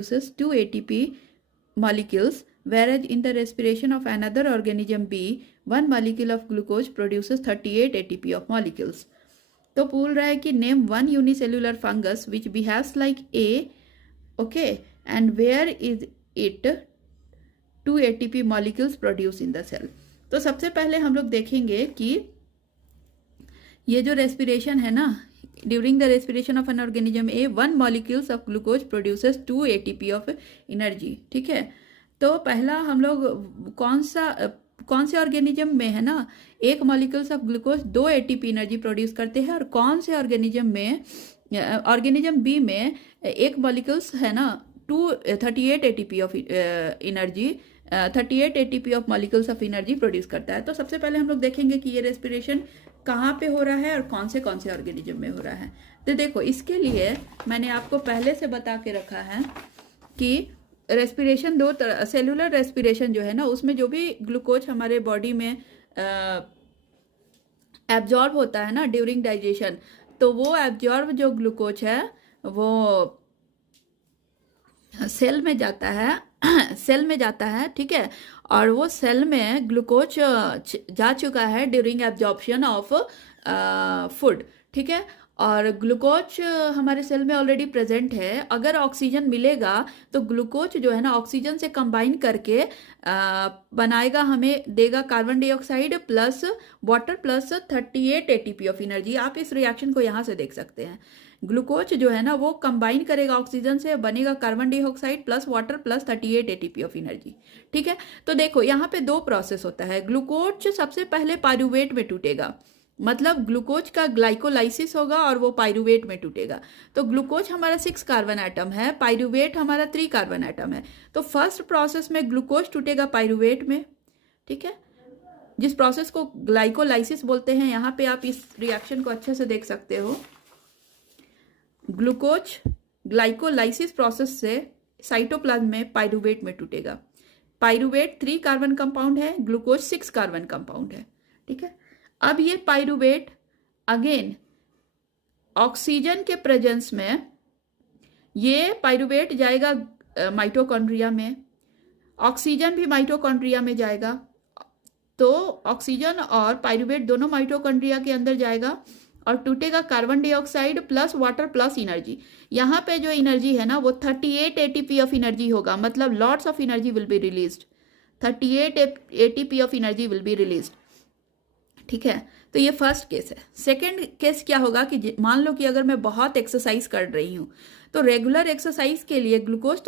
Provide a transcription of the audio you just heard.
produces 2 ATP molecules, whereas in the respiration of another organism B, one molecule of glucose produces 38 ATP of molecules. तो बोल रहा है कि name one unicellular fungus which behaves like a, okay, and where is it 2 ATP molecules produce in the cell. तो सबसे पहले हम लोग देखेंगे कि ये जो रेस्पिरेशन है ना, during the respiration of an organism A, 1 molecules of glucose produces 2 ATP of energy. ठीक है, तो पहला हम लोग कौन से ऑर्गेनिज्म में है ना, एक molecules of glucose 2 ATP energy produce करते हैं, और कौन से ऑर्गेनिज्म में, ऑर्गेनिज्म बी में एक मॉलिक्यूल्स है ना 38 ATP of energy, 38 ATP of molecules of energy produce करता है. तो सबसे पहले हम लोग देखेंगे कि ये रेस्पिरेशन कहाँ पे हो रहा है और कौन से ऑर्गेनिज्म में हो रहा है. तो देखो, इसके लिए मैंने आपको पहले से बता के रखा है कि रेस्पिरेशन दो तरह, सेलुलर रेस्पिरेशन जो है ना, उसमें जो भी ग्लूकोज हमारे बॉडी में एब्जॉर्ब होता है ना ड्यूरिंग डाइजेशन, तो वो एब्जॉर्ब जो ग्लूकोज है वो सेल में जाता है सेल में जाता है. ठीक है, और वो सेल में ग्लूकोज जा चुका है ड्यूरिंग एब्जॉर्प्शन ऑफ फूड. ठीक है, और ग्लूकोज हमारे सेल में ऑलरेडी प्रेजेंट है. अगर ऑक्सीजन मिलेगा तो ग्लूकोज जो है ना ऑक्सीजन से कंबाइन करके बनाएगा, हमें देगा carbon dioxide plus water plus 38 ATP of energy. आप इस रिएक्शन को यहाँ से देख सकते हैं. ग्लूकोज जो है ना वो कंबाइन करेगा ऑक्सीजन से, बनेगा carbon dioxide plus water plus 38 ATP of energy. ठीक है, तो देखो यहाँ पे दो प्रोसेस होता है. ग्लूकोज सबसे पहले पायरूवेट में टूटेगा, मतलब ग्लूकोज का ग्लाइकोलाइसिस होगा और वो पायरूवेट में टूटेगा. तो ग्लूकोज हमारा 6 कार्बन एटम है, पायरूवेट हमारा 3 कार्बन एटम है. तो फर्स्ट प्रोसेस में ग्लूकोज टूटेगा पायरूवेट में. ठीक है, जिस प्रोसेस को ग्लाइकोलाइसिस बोलते हैं. यहाँ पे आप इस रिएक्शन को अच्छे से देख सकते हो. ग्लूकोज ग्लाइकोलाइसिस प्रोसेस से साइटोप्लाज्म में पायरूवेट में टूटेगा. पायरूवेट 3 कार्बन कंपाउंड है, ग्लूकोज 6 कार्बन कंपाउंड है. ठीक है, अब ये पायरूवेट अगेन ऑक्सीजन के प्रेजेंस में, ये पायरूवेट जाएगा माइटोकॉन्ड्रिया में, ऑक्सीजन भी माइटोकॉन्ड्रिया में जाएगा. तो ऑक्सीजन और पायरूवेट दोनों माइटोकॉन्ड्रिया के अंदर जाएगा और टूटेगा carbon dioxide plus water plus energy. यहाँ पे जो एनर्जी है ना वो 38 ATP ऑफ एनर्जी होगा, मतलब lots of energy will be released. 38 ATP of energy will be released. ठीक है, तो ये फर्स्ट केस है. सेकंड केस क्या होगा कि मान लो कि अगर मैं बहुत एक्सरसाइज कर रही हूँ, तो रेगुलर एक्सरसाइज के लिए ग्लूकोज